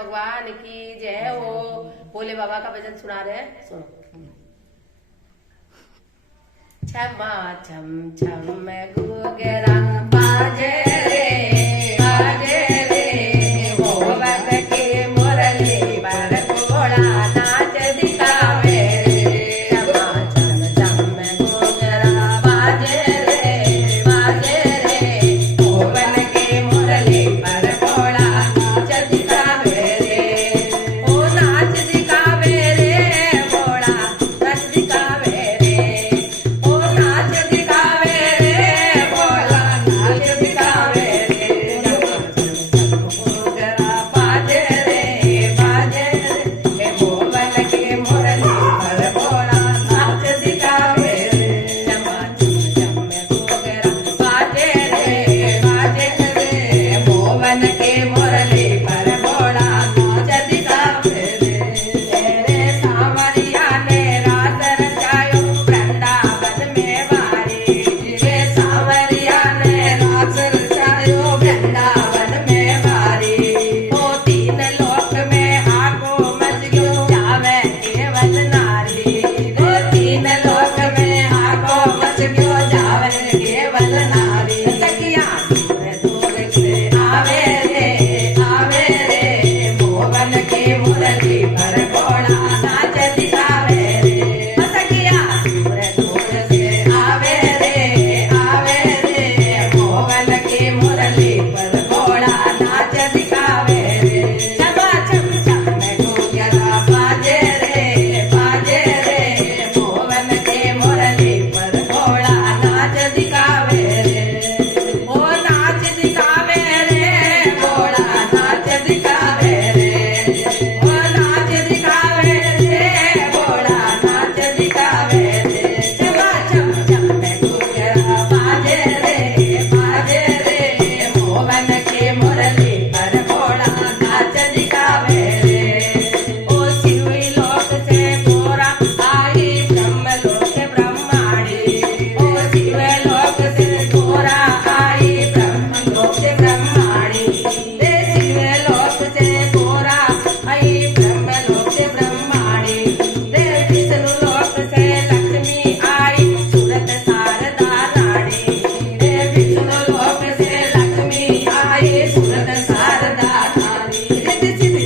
भगवान की जय हो। भोले बाबा का भजन सुना रहे हैं, सुनो। छमा छम छम गुगरा बाजे रे भोवन की मुरली पर घोड़ा नाच दिखावे रे। छमा छम छम गुगरा बाजे रे भोवन की मुरली पर घोड़ा नाच दिखावे रे। ओ नाच दिखावे रे घोड़ा नाच दिखावे रे। ओ नाच दिखावे रे घोड़ा नाच दिखावे रे। घोगरा बाजे रे भोवन की मुरली पर घोड़ा नाच दिखावे रे। चमा चम चम घोगरा बाजे रे भोवन की मुरली पर घोड़ा नाच दिखावे रे। तेरे सांवरिया ने रास रचायो वृंदावन में वारी। रे सांवरिया ने रास रचायो वृंदावन में वारी। ओ तीन लोक में आगो मच गयो जावे केवल नारी। ओ तीन लोक में आगो मच गयो जावे केवल नारी। सखिया दूर दूर से आवे रे भोवन की मुरली पर घोड़ा नाच दिखावे रे। सखिया दूर दूर से आवे रे भोवन की मुरली पर घोड़ा नाच दिखावे रे। छमा छम छम घोगरा बाजे रे भोवन की मुरली पर घोड़ा नाच दिखावे रे। ओ नाच दिखावे रे घोड़ा नाच दिखावे रे। ओ नाच दिखावे रे घोड़ा नाच दिखावे रे। छमा छम छम घोगरा बाजे रे भोवन की मुरली पर घोड़ा नाच दिखावे रे। ओ शिवी लोक से घोड़ा आई ब्रह्म लोक से ब्रह्माणी। ओ शिव लोक से घोड़ा आई ब्रह्म लोक से ब्रह्माणी। रे शिव लोक से घोड़ा आई ब्रह्म लोक से ब्रह्माणी। रे विष्णु लोक से लक्ष्मी आई सूरत शारदा रानी। रे विष्णु लोक से लक्ष्मी आई सूरत शारदा रानी। रिद्धि सिद्धि